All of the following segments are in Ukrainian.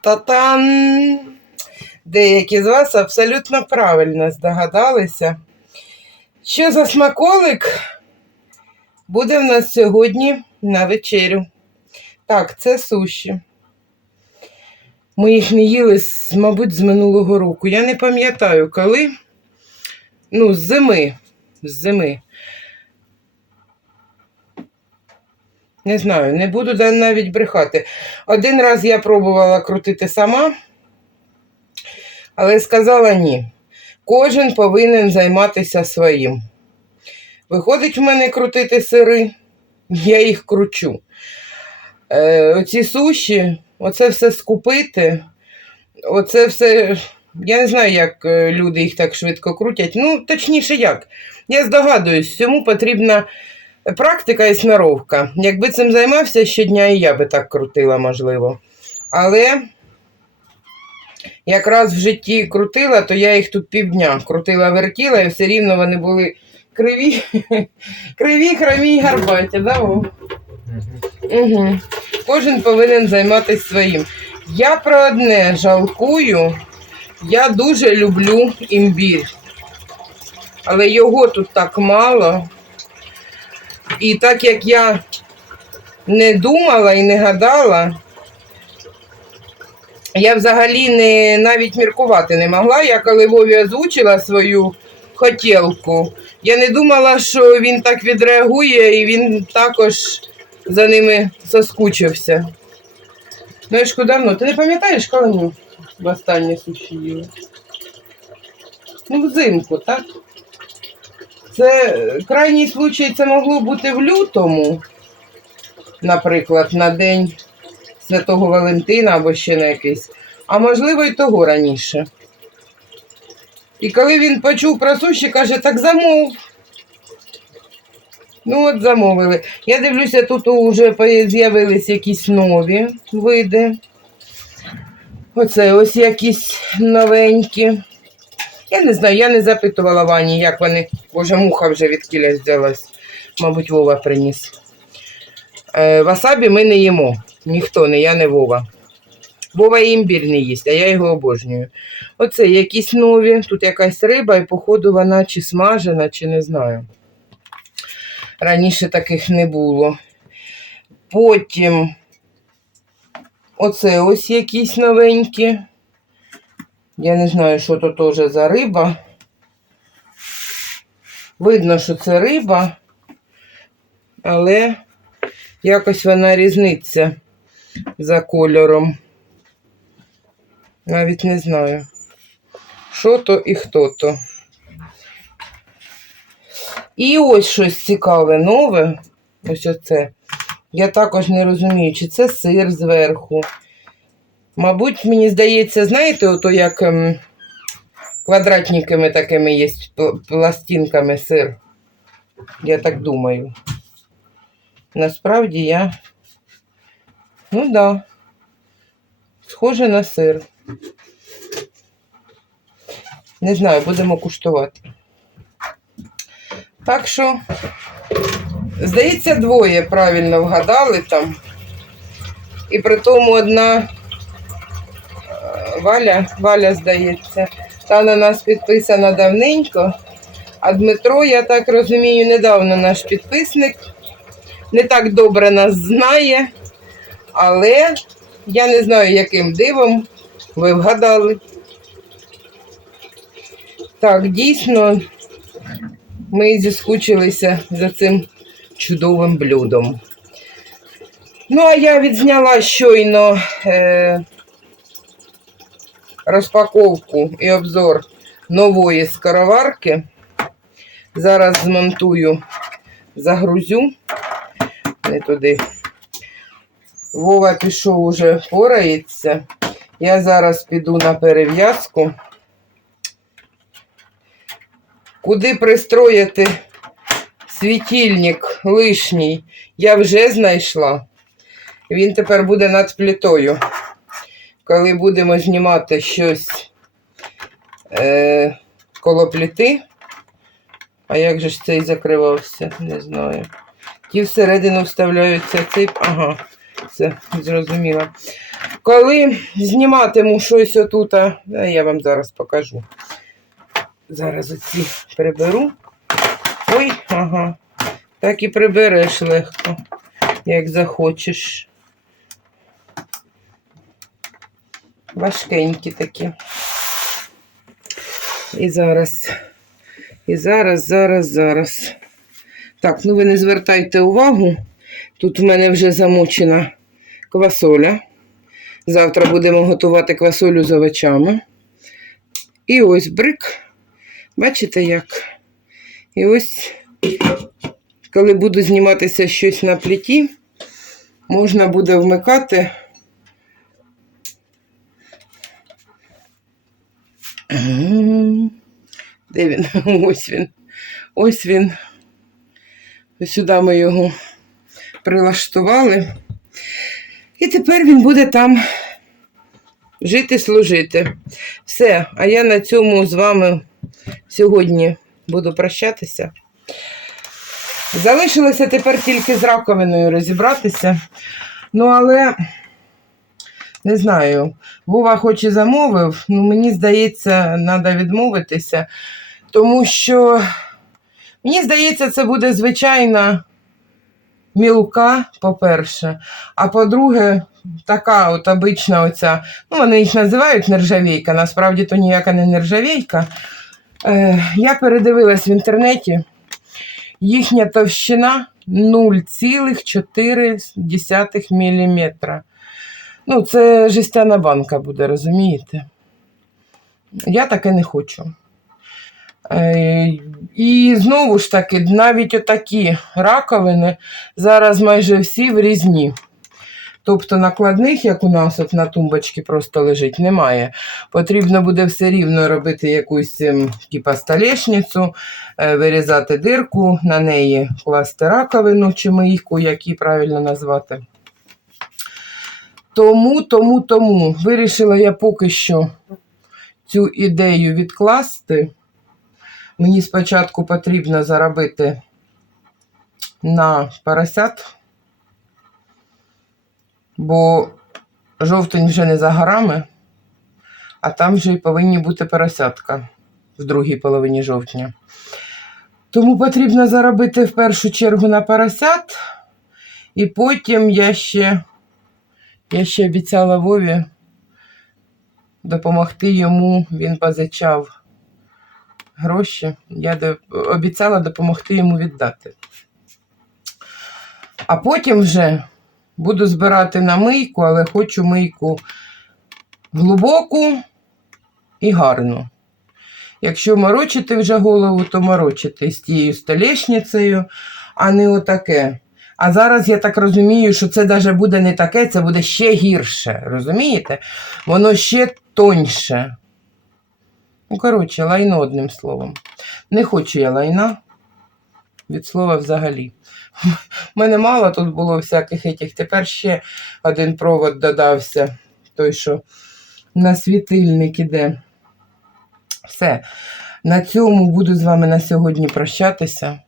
Та-тан! Деякі з вас абсолютно правильно здогадалися, що за смаколик буде в нас сьогодні на вечерю. Так, це суші. Ми їх не їли, мабуть, з минулого року. Я не пам'ятаю, коли. Ну, з зими. З зими. Не знаю, не буду навіть брехати. Один раз я пробувала крутити сама, але сказала ні. Кожен повинен займатися своїм. Виходить в мене крутити сири, я їх кручу. Е, оці суші, оце все скупити, оце все. Я не знаю, як е, люди їх так швидко крутять. Ну, точніше, як. Я здогадуюсь, цьому потрібна практика і сноровка. Якби цим займався щодня, і я би так крутила, можливо. Але якраз в житті крутила, то я їх тут півдня крутила, вертіла, і все рівно вони були криві, криві, хромі й гарбаті. Да? Угу. Кожен повинен займатися своїм. Я про одне жалкую. Я дуже люблю імбір. Але його тут так мало. І так як я не думала і не гадала, я взагалі не, навіть міркувати не могла. Я коли Вові озвучила свою хотілку, я не думала, що він так відреагує і він також за ними соскучився. Ну, Ешку, давно. Ти не пам'ятаєш, коли ми востаннє суші їли? Ну, взимку, так? Це е, крайній случай це могло бути в лютому, наприклад, на День Святого Валентина або ще на якийсь, а можливо, і того раніше. І коли він почув про суші, каже, так замов. Ну, от замовили. Я дивлюся, тут вже з'явились якісь нові види. Оце ось якісь новенькі. Я не знаю, я не запитувала Вані, як вони. Боже, муха вже від кіля взялась. Мабуть, Вова приніс. Е, васабі ми не їмо. Ніхто не, я не Вова. Вова імбір не їсть, а я його обожнюю. Оце якісь нові. Тут якась риба, і, походу, вона чи смажена, чи не знаю. Раніше таких не було. Потім оце ось якісь новенькі. Я не знаю, що то теж за риба. Видно, що це риба, але якось вона різниця за кольором. Навіть не знаю, що то і хто то. І ось щось цікаве, нове. Ось оце. Я також не розумію, чи це сир зверху. Мабуть, мені здається, знаєте, ото як ем, квадратниками такими є пластинками сир. Я так думаю. Насправді я. Ну так. Да. Схоже на сир. Не знаю, будемо куштувати. Так що, здається, двоє правильно вгадали там. І при тому одна е, Валя, Валя, здається, та на нас підписана давненько. А Дмитро, я так розумію, недавно наш підписник. Не так добре нас знає, але я не знаю, яким дивом ви вгадали. Так, дійсно, ми зіскучилися за цим чудовим блюдом. Ну, а я відзняла щойно е, розпаковку і обзор нової скороварки. Зараз змонтую, загрузю. Не туди. Вова пішов уже порається. Я зараз піду на перев'язку. Куди пристроїти світильник лишній, я вже знайшла. Він тепер буде над плитою. коли будемо знімати щось е, коло пліти. А як же ж цей закривався? Не знаю. Ті всередину вставляються цей. Ага, все, зрозуміло. Коли зніматиму щось отут, я вам зараз покажу. Зараз оці приберу. Ой, ага. Так і прибереш легко, як захочеш. Важкенькі такі. І зараз, і зараз, зараз, зараз. Так, ну ви не звертайте увагу. Тут в мене вже замочена квасоля. Завтра будемо готувати квасолю з овочами. І ось брик. Бачите як? І ось, коли буду зніматися щось на пліті, можна буде вмикати. Де він? Ось він. Ось він. Ось Сюди ми його прилаштували. І тепер він буде там жити, служити. Все, а я на цьому з вами сьогодні буду прощатися. Залишилося тепер тільки з раковиною розібратися. Ну, але не знаю, Вова хоч і замовив, ну мені здається, треба відмовитися, тому що, мені здається, це буде звичайна мілка, по-перше, а по-друге, така от обична оця, ну вони їх називають нержавійка, насправді то ніяка не нержавійка. Е, я передивилась в інтернеті, їхня товщина 0,4 мм. Ну, це жестяна банка буде, розумієте? Я таке не хочу. Е, І знову ж таки, навіть отакі раковини зараз майже всі в різні. Тобто накладних, як у нас от на тумбочці просто лежить, немає. Потрібно буде все рівно робити якусь ем, типа столешницю, е, вирізати дирку, на неї класти раковину чи мийку, як її правильно назвати. Тому, тому, тому вирішила я поки що цю ідею відкласти. Мені спочатку потрібно заробити на поросят, бо жовтень вже не за горами, а там вже і повинні бути поросятка в другій половині жовтня. Тому потрібно заробити в першу чергу на поросят, і потім я ще, я ще обіцяла Вові допомогти йому, він позичав гроші. Я обіцяла допомогти йому віддати. А потім вже буду збирати на мийку, але хочу мийку глибоку і гарну. Якщо морочити вже голову, то морочити з тією столешницею, а не отаке. А зараз я так розумію, що це навіть буде не таке, це буде ще гірше. Розумієте? Воно ще тоньше. Ну, коротше, лайно одним словом. Не хочу я лайна. Від слова взагалі. У мене мало тут було всяких етих. Тепер ще один провод додався. Той, що на світильник іде. Все. На цьому буду з вами на сьогодні прощатися.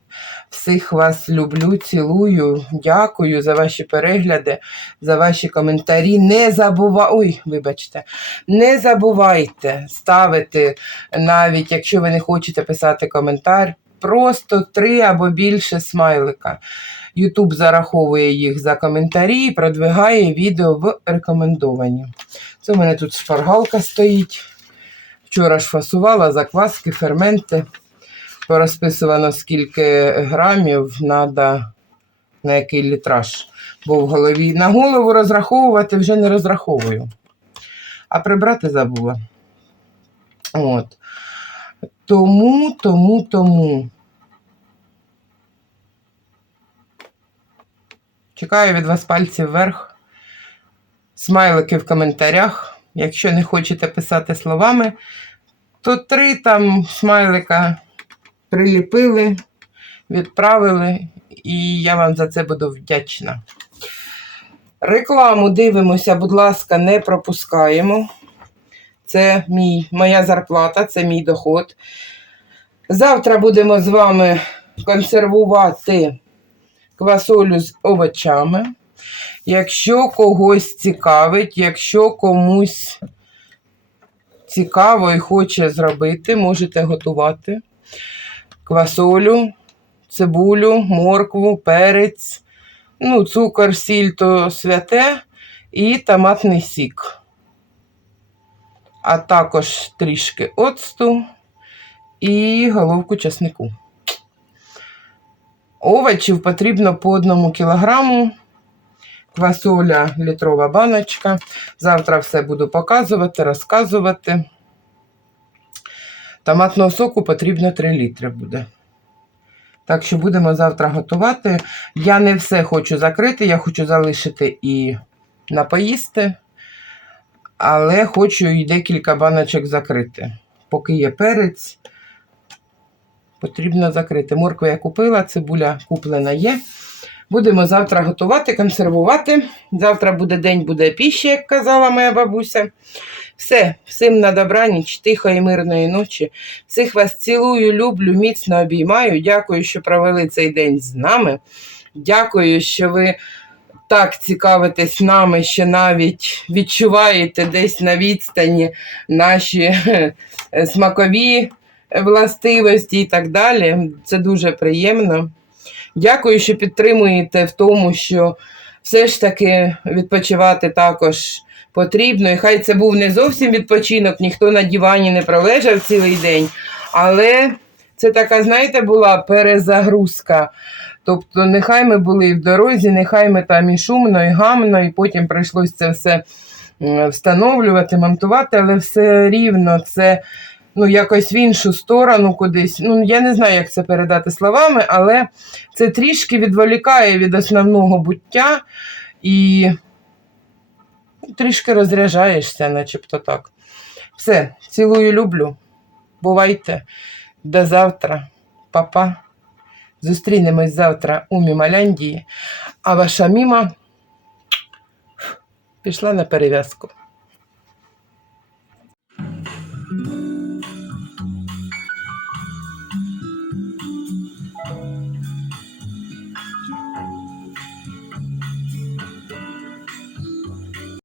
Всіх вас люблю, цілую, дякую за ваші перегляди, за ваші коментарі. Не забувайте, ой, вибачте, не забувайте ставити, навіть якщо ви не хочете писати коментар, просто три або більше смайлика. Ютуб зараховує їх за коментарі і продвигає відео в рекомендовані. Це у мене тут шпаргалка стоїть. Вчора ж фасувала закваски, ферменти. Порозписувано, скільки грамів треба на який літраж. Бо в голові на голову розраховувати вже не розраховую. А прибрати забула. От. Тому, тому, тому. Чекаю від вас пальців вверх. Смайлики в коментарях. Якщо не хочете писати словами, то три там смайлика приліпили, відправили, і я вам за це буду вдячна. Рекламу дивимося, будь ласка, не пропускаємо. Це мій, моя зарплата, це мій доход. Завтра будемо з вами консервувати квасолю з овочами. Якщо когось цікавить, якщо комусь цікаво і хоче зробити, можете готувати квасолю, цибулю, моркву, перець, ну, цукор, сіль то святе і томатний сік. А також трішки оцту і головку часнику. Овочів потрібно по одному кілограму. Квасоля літрова баночка. Завтра все буду показувати, розказувати. Томатного соку потрібно 3 літри буде. Так що будемо завтра готувати. Я не все хочу закрити, я хочу залишити і напоїсти, але хочу і декілька баночок закрити. Поки є перець, потрібно закрити. Моркву я купила, цибуля куплена є. Будемо завтра готувати, консервувати. Завтра буде день, буде піща, як казала моя бабуся. Все, всім на добраніч, тихої, мирної ночі. Всіх вас цілую, люблю, міцно обіймаю. Дякую, що провели цей день з нами. Дякую, що ви так цікавитесь нами, що навіть відчуваєте десь на відстані наші е, смакові властивості і так далі. Це дуже приємно. Дякую, що підтримуєте в тому, що все ж таки відпочивати також потрібно. І хай це був не зовсім відпочинок, ніхто на дивані не пролежав цілий день. Але це така, знаєте, була перезагрузка. Тобто, нехай ми були і в дорозі, нехай ми там і шумно, і гамно, і потім прийшлося це все встановлювати, монтувати, але все рівно це ну, якось в іншу сторону кудись. Ну, я не знаю, як це передати словами, але це трішки відволікає від основного буття і трішки розряджаєшся, начебто так. Все, цілую, люблю. Бувайте. До завтра, Па-па. Зустрінемось завтра у Мімаляндії, а ваша міма пішла на перев'язку.